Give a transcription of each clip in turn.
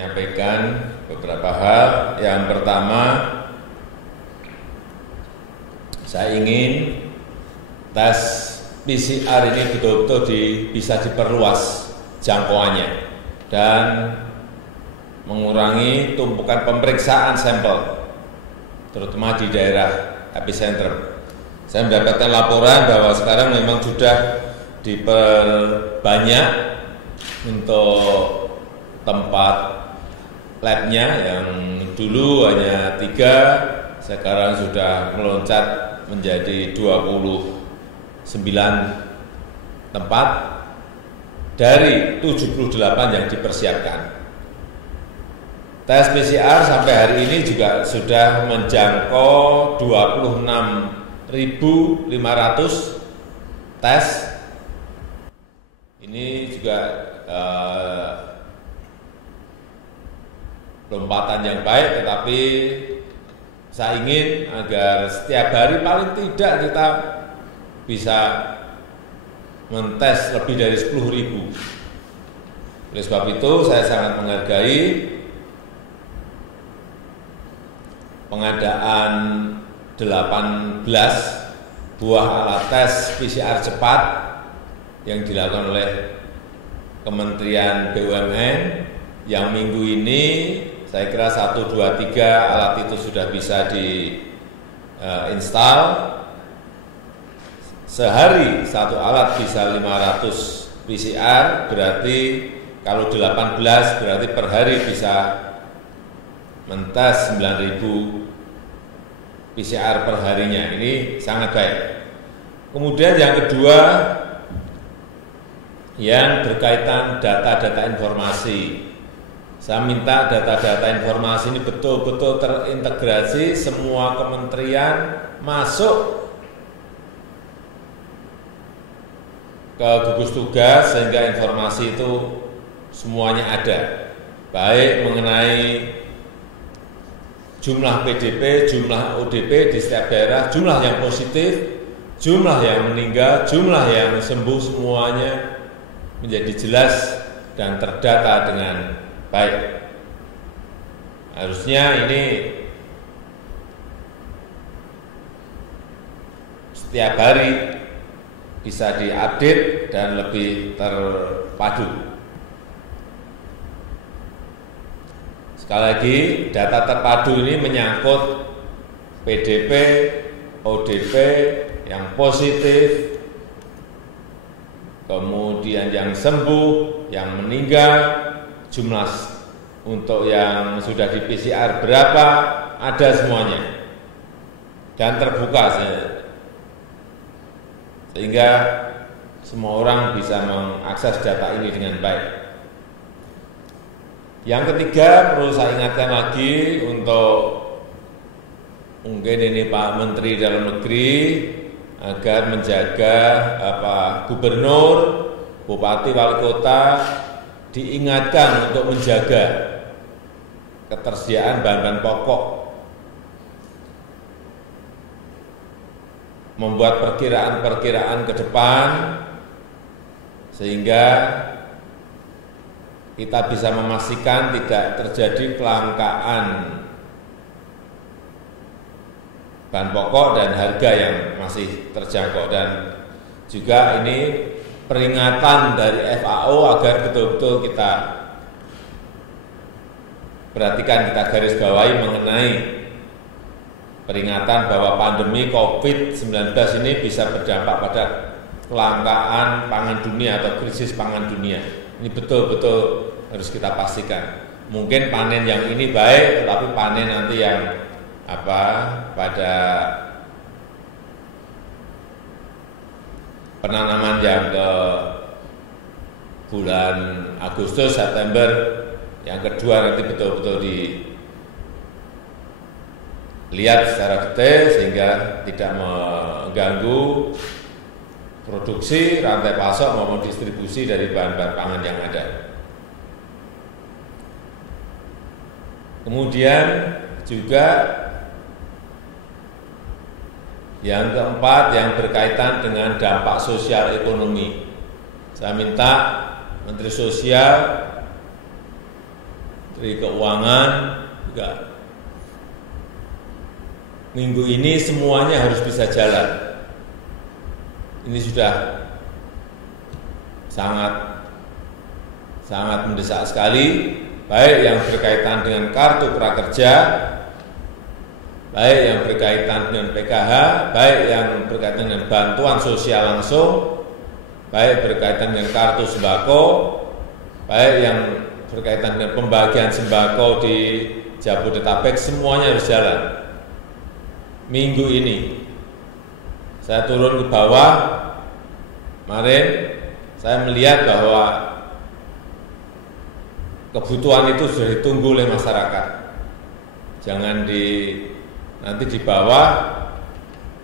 menyampaikan beberapa hal. Yang pertama, saya ingin tes PCR ini betul-betul bisa diperluas jangkauannya dan mengurangi tumpukan pemeriksaan sampel, terutama di daerah epicentrum. Saya mendapatkan laporan bahwa sekarang memang sudah diperbanyak untuk tempat labnya, yang dulu hanya 3, sekarang sudah meloncat menjadi 29 tempat dari 78 yang dipersiapkan. Tes PCR sampai hari ini juga sudah menjangkau 26.500 tes. Ini juga lompatan yang baik, tetapi saya ingin agar setiap hari paling tidak kita bisa mentes lebih dari 10.000. Oleh sebab itu saya sangat menghargai pengadaan 18 buah alat tes PCR cepat yang dilakukan oleh Kementerian BUMN, yang minggu ini saya kira 1, 2, 3 alat itu sudah bisa diinstal. Sehari satu alat bisa 500 PCR, berarti kalau 18 berarti per hari bisa mentes 9.000 PCR per harinya. Ini sangat baik. Kemudian yang kedua, yang berkaitan data-data informasi. Saya minta data-data informasi ini betul-betul terintegrasi, semua kementerian masuk ke gugus tugas sehingga informasi itu semuanya ada. Baik mengenai jumlah PDP, jumlah ODP di setiap daerah, jumlah yang positif, jumlah yang meninggal, jumlah yang sembuh, semuanya menjadi jelas dan terdata dengan baik. Harusnya ini setiap hari bisa diupdate dan lebih terpadu. Sekali lagi, data terpadu ini menyangkut PDP, ODP yang positif, kemudian yang sembuh, yang meninggal, jumlah untuk yang sudah di PCR berapa, ada semuanya dan terbuka sehingga semua orang bisa mengakses data ini dengan baik. Yang ketiga, perlu saya ingatkan lagi untuk mungkin ini Pak Menteri Dalam Negeri agar menjaga gubernur, bupati, wali kota diingatkan untuk menjaga ketersediaan bahan-bahan pokok, membuat perkiraan-perkiraan ke depan sehingga kita bisa memastikan tidak terjadi kelangkaan bahan pokok dan harga yang masih terjangkau. Dan juga ini peringatan dari FAO agar betul-betul kita perhatikan, kita garis bawahi mengenai peringatan bahwa pandemi COVID-19 ini bisa berdampak pada kelangkaan pangan dunia atau krisis pangan dunia. Ini betul-betul harus kita pastikan. Mungkin panen yang ini baik, tetapi panen nanti yang pada penanaman yang ke bulan Agustus, September, yang kedua nanti betul-betul dilihat secara detail sehingga tidak mengganggu produksi, rantai pasok maupun distribusi dari bahan-bahan pangan yang ada. Kemudian juga yang keempat, yang berkaitan dengan dampak sosial ekonomi. Saya minta Menteri Sosial Menteri Keuangan juga. Minggu ini semuanya harus bisa jalan. Ini sudah sangat mendesak sekali, baik yang berkaitan dengan kartu prakerja, baik yang berkaitan dengan PKH, baik yang berkaitan dengan bantuan sosial langsung, baik berkaitan dengan kartu sembako, baik yang berkaitan dengan pembagian sembako di Jabodetabek, semuanya harus jalan. Minggu ini saya turun ke bawah, kemarin saya melihat bahwa kebutuhan itu sudah ditunggu oleh masyarakat. Jangan nanti di bawah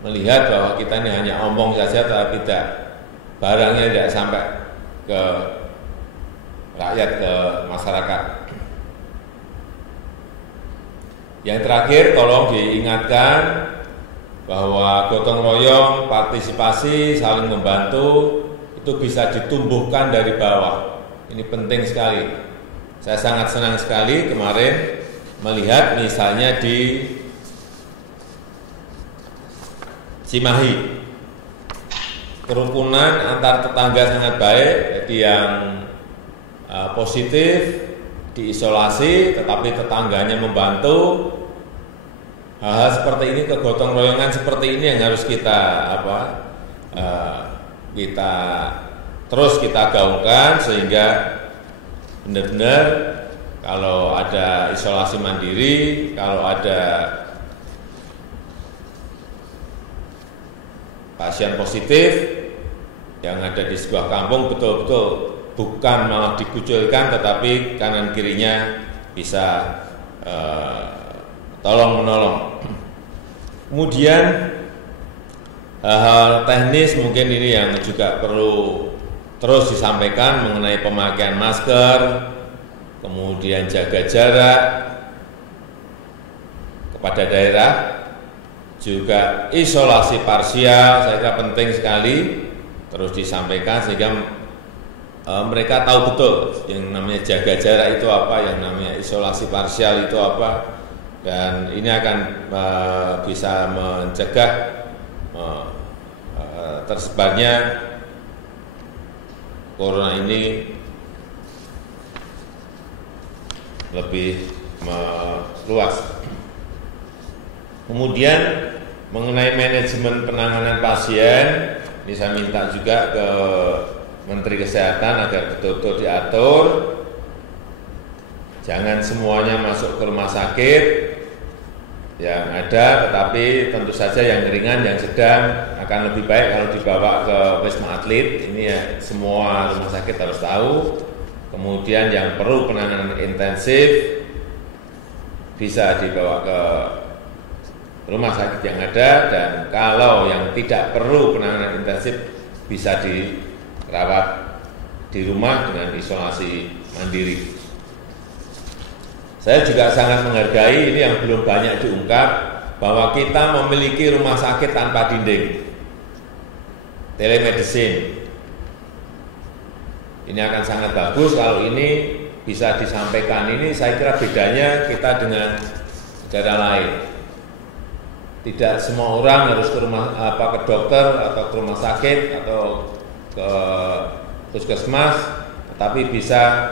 melihat bahwa kita ini hanya omong saja, tapi tidak, barangnya tidak sampai ke rakyat, ke masyarakat. Yang terakhir, tolong diingatkan bahwa gotong royong, partisipasi, saling membantu itu bisa ditumbuhkan dari bawah. Ini penting sekali. Saya sangat senang sekali kemarin melihat misalnya di Cimahi, kerukunan antar tetangga sangat baik. Jadi yang positif diisolasi, tetapi tetangganya membantu. Hal-hal seperti ini, kegotong royongan seperti ini yang harus kita kita gaungkan, sehingga benar-benar kalau ada isolasi mandiri, kalau ada pasien positif yang ada di sebuah kampung, betul-betul bukan malah dikucilkan, tetapi kanan kirinya bisa tolong-menolong. Kemudian hal-hal teknis mungkin ini yang juga perlu terus disampaikan mengenai pemakaian masker, kemudian jaga jarak kepada daerah, juga isolasi parsial, saya kira penting sekali terus disampaikan sehingga mereka tahu betul yang namanya jaga jarak itu apa, yang namanya isolasi parsial itu apa, dan ini akan bisa mencegah tersebarnya corona ini lebih meluas. Kemudian mengenai manajemen penanganan pasien, ini saya minta juga ke Menteri Kesehatan agar betul-betul diatur, jangan semuanya masuk ke rumah sakit yang ada, tetapi tentu saja yang ringan, yang sedang akan lebih baik kalau dibawa ke Wisma Atlet. Ini ya semua rumah sakit harus tahu. Kemudian yang perlu penanganan intensif bisa dibawa ke rumah sakit yang ada, dan kalau yang tidak perlu penanganan intensif bisa dirawat di rumah dengan isolasi mandiri. Saya juga sangat menghargai ini yang belum banyak diungkap, bahwa kita memiliki rumah sakit tanpa dinding, telemedicine. Ini akan sangat bagus kalau ini bisa disampaikan. Ini saya kira bedanya kita dengan negara lain. Tidak semua orang harus ke ke dokter atau ke rumah sakit atau ke puskesmas, tetapi bisa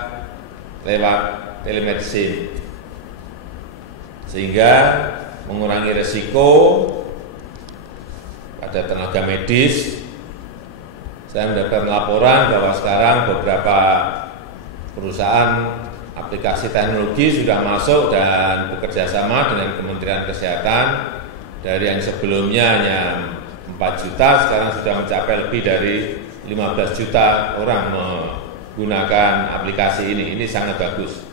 lewat telemedicine, sehingga mengurangi resiko pada tenaga medis. Saya mendapatkan laporan bahwa sekarang beberapa perusahaan aplikasi teknologi sudah masuk dan bekerja sama dengan Kementerian Kesehatan. Dari yang sebelumnya hanya 4 juta, sekarang sudah mencapai lebih dari 15 juta orang menggunakan aplikasi ini. Ini sangat bagus.